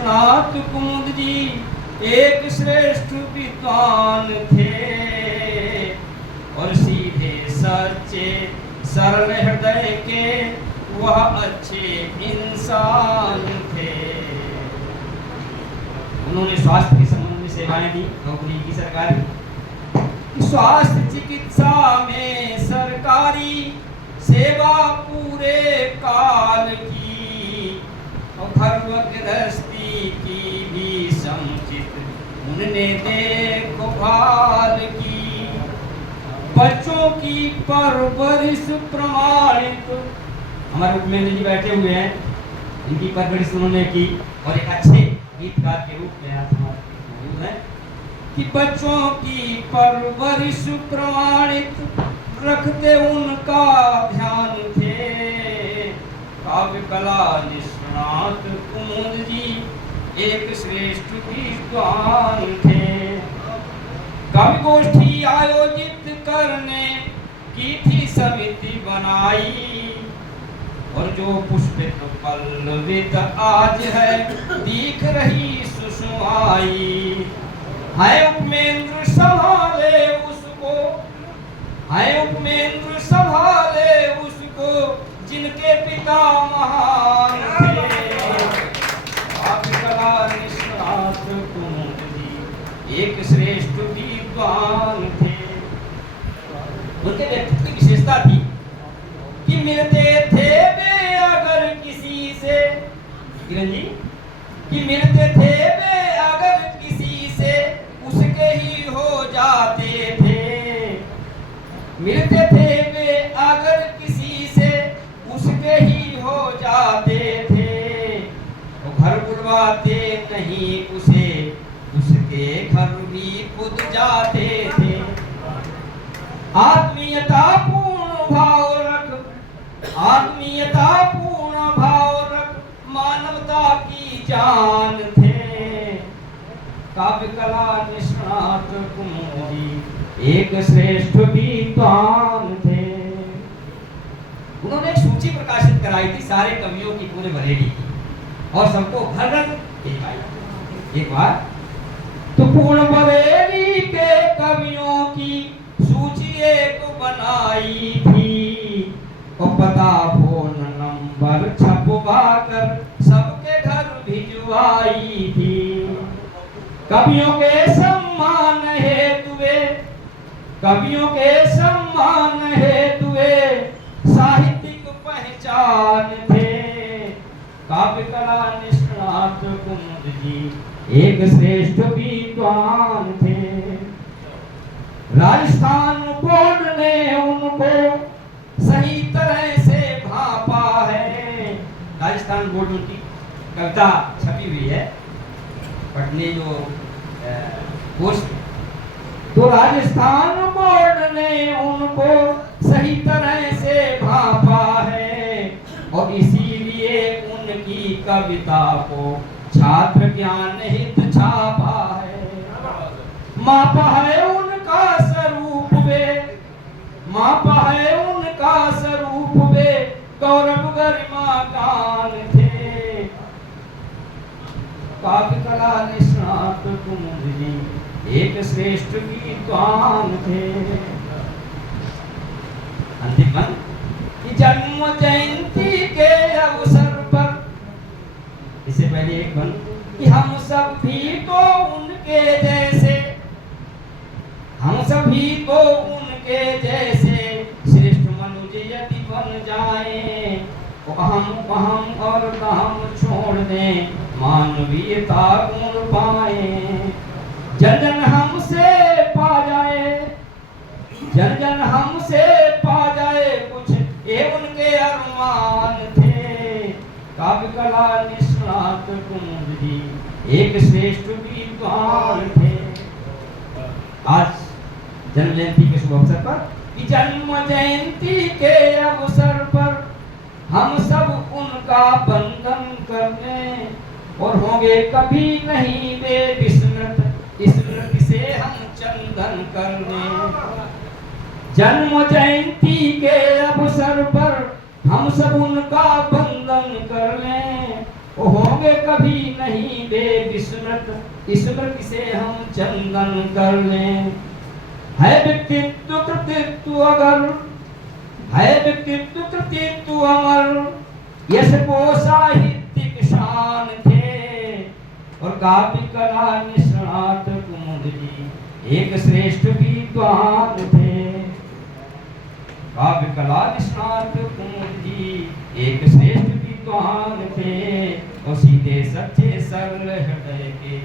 निष्णात कुमुद जी एक श्रेष्ठ विद्वान थे और सीधे सच्चे सरल हृदय के वह अच्छे इंसान थे। उन्होंने स्वास्थ्य के संबंध में सेवाएं दी, नौकरी की सरकारी। स्वास्थ्य चिकित्सा में सरकारी सेवा पूरे काल की और घर व गृहस्थी की भी समुचित उनने देखभाल की। बच्चों की परवरिश प्रमाणित, हमारे उपमेंद्र जी बैठे हुए हैं, इनकी परवरिश उन्होंने की और एक अच्छे गीतकार के रूप में आप मौजूद हैं कि बच्चों की परवरिश प्रमाणित रखते उनका ध्यान थे। काव्य कला निष्णात कुमुद जी एक श्रेष्ठ विद्वान थे। कवि गोष्ठी आयोजित करने की थी समिति बनाई और जो पुष्पित पल्लवित आज है दिख रही सुषुमाई। है उपमेंद्र संभाले उसको, है उपमेंद्र संभाले उसको जिनके पिता महान थे। काव्य कला निष्णात कुमुद जी एक श्रेष्ठ विद्वान थे। उनके व्यक्तित्व की विशेषता थी कि मिलते थे वे अगर किसी से, किरण जी, कि मिलते थे वे अगर किसी से उसके ही हो जाते थे। मिलते थे वे अगर किसी से उसके ही हो जाते थे। वो घर बुलवाते नहीं उसे, उसके घर भी खुद जाते थे। आत्मीयता पूर्ण भाव रख, आत्मीयता पूर्ण भाव रख मानवता की जान थे। काव्य कला निष्णात कुमुद जी एक श्रेष्ठ विद्वान थे। उन्होंने एक सूची प्रकाशित कराई थी सारे कवियों की, पूरे वरेडी की, और सबको घर घर दिखाई। एक बार तो पूर्ण बरेली के कवियों की सूची एक बनाई थी और पता फोन नंबर छपवा कर सबके घर भिजवाई थी। कवियों के सम्मान हेतुए, कवियों के सम्मान हेतुए साहित्यिक पहचान थे। काव्य कला निष्णात कुमुद जी एक श्रेष्ठ विद्वान थे। राजस्थान बोर्ड ने उनको सही तरह से भापा है। राजस्थान बोर्ड की कविता छपी हुई है पटने जो कोर्स, तो राजस्थान बोर्ड ने उनको सही तरह से भापा है और इसीलिए उनकी कविता को छात्र ज्ञान हित छापा है। मापा है उनका स्वरूप वे, मापा है उनका स्वरूप वे गौरव गरिमा गान थे। काव्य कला निष्णात कुमुद जी एक श्रेष्ठ विद्वान थे। अंतिम मन कि जन्म जयंती के अवसर पर, इससे पहले एक बन कि हम सब भी तो उनके जैसे, हम सभी तो उनके जैसे श्रेष्ठ मनुष्य यदि बन जाएं तो हम और काम छोड़ दें, मानवीयता गुण पाएं। जन जन हमसे पा जाए, जन जन हमसे पा जाए कुछ ये उनके अरमान थे। काव्य कला निष्णात कुमुद जी एक श्रेष्ठ विद्वान थे। आज जन्म जयंती के शुभ अवसर पर, कि जन्म जयंती के अवसर पर हम सब उनका वंदन करने और होंगे कभी नहीं वे विस्मृत, स्मृति से हम चंदन करने। जन्म जयंती के अवसर पर हम सब उनका वंदन कर लें, होंगे होंगे कभी नहीं वे विस्मृत, स्मृति से हम चंदन कर लें। है व्यक्तित्व कृतित्व अगर, है व्यक्तित्व कृतित्व अमर, यश को साहित्यिक शान थे, और काव्य कला निष्णात कुमुद जी एक श्रेष्ठ विद्वान थे। काव्य कला निष्णात कुमुद जी एक श्रेष्ठ विद्वान थे, और सीधे सच्चे सरल हृदय के